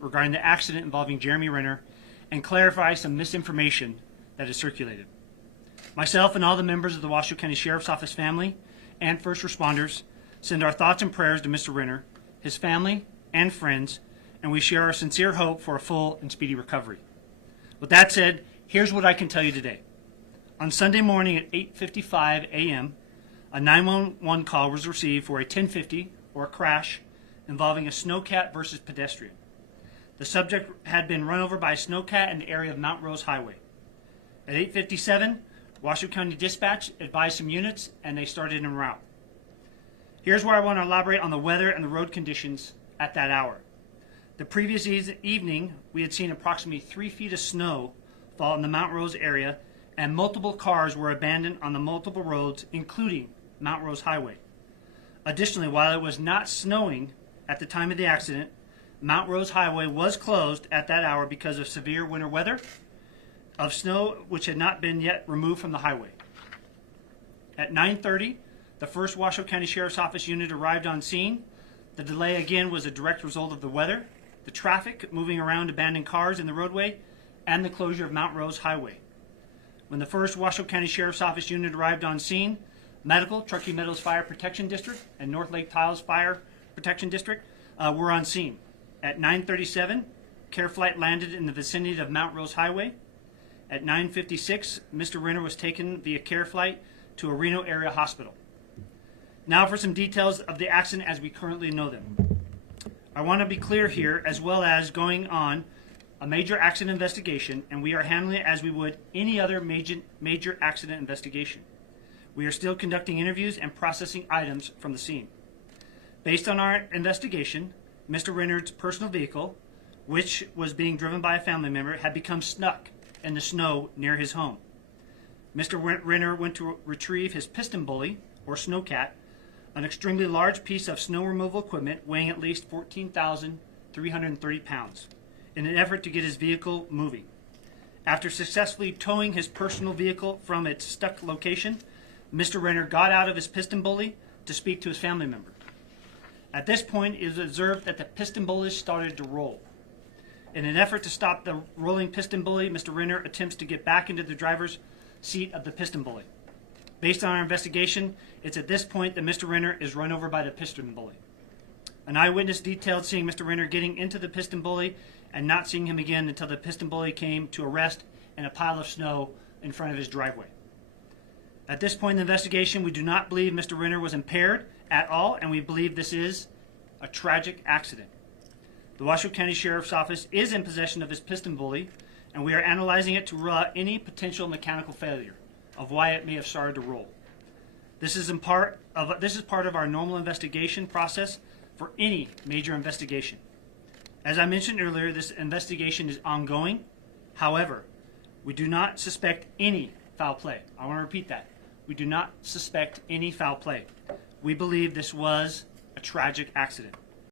regarding the accident involving Jeremy Renner and clarify some misinformation that is circulated. Myself and all the members of the Washoe County Sheriff's Office family and first responders send our thoughts and prayers to Mr. Renner, his family, and friends, and we share our sincere hope for a full and speedy recovery. With that said, here's what I can tell you today. On Sunday morning at 8:55 a.m., a 911 call was received for a 1050 or a crash involving a snowcat versus pedestrian. The subject had been run over by a snowcat in the area of Mount Rose Highway. At 8:57, Washoe County Dispatch advised some units and they started en route. Here's where I want to elaborate on the weather and the road conditions at that hour. The previous evening, we had seen approximately 3 feet of snow fall in the Mount Rose area, and multiple cars were abandoned on the multiple roads, including Mount Rose Highway. Additionally, while it was not snowing at the time of the accident, Mount Rose Highway was closed at that hour because of severe winter weather of snow which had not been yet removed from the highway. At 9:30, the first Washoe County Sheriff's Office unit arrived on scene. The delay again was a direct result of the weather, the traffic moving around abandoned cars in the roadway, and the closure of Mount Rose Highway. When the first Washoe County Sheriff's Office unit arrived on scene, Medical, Truckee Meadows Fire Protection District, and North Lake Tahoe Fire Protection District were on scene. At 9:37, care flight landed in the vicinity of Mount Rose Highway. At 9:56, Mr. Renner was taken via care flight to a Reno area hospital. Now for some details of the accident as we currently know them. I want to be clear here, as well as going on a major accident investigation, and we are handling it as we would any other major accident investigation. We are still conducting interviews and processing items from the scene. Based on our investigation, Mr. Renner's personal vehicle, which was being driven by a family member, had become stuck in the snow near his home. Mr. Renner went to retrieve his piston bully, or snowcat, an extremely large piece of snow removal equipment weighing at least 14,330 pounds, in an effort to get his vehicle moving. After successfully towing his personal vehicle from its stuck location, Mr. Renner got out of his piston bully to speak to his family member. At this point, it was observed that the piston bully started to roll. In an effort to stop the rolling piston bully, Mr. Renner attempts to get back into the driver's seat of the piston bully. Based on our investigation, it's at this point that Mr. Renner is run over by the piston bully. An eyewitness detailed seeing Mr. Renner getting into the piston bully and not seeing him again until the piston bully came to a rest in a pile of snow in front of his driveway. At this point in the investigation, we do not believe Mr. Renner was impaired at all, and we believe this is a tragic accident. The Washoe County Sheriff's Office is in possession of his piston bully, and we are analyzing it to rule out any potential mechanical failure of why it may have started to roll. This is part of our normal investigation process for any major investigation. As I mentioned earlier, this investigation is ongoing. However, we do not suspect any foul play. I want to repeat that. We do not suspect any foul play. We believe this was a tragic accident.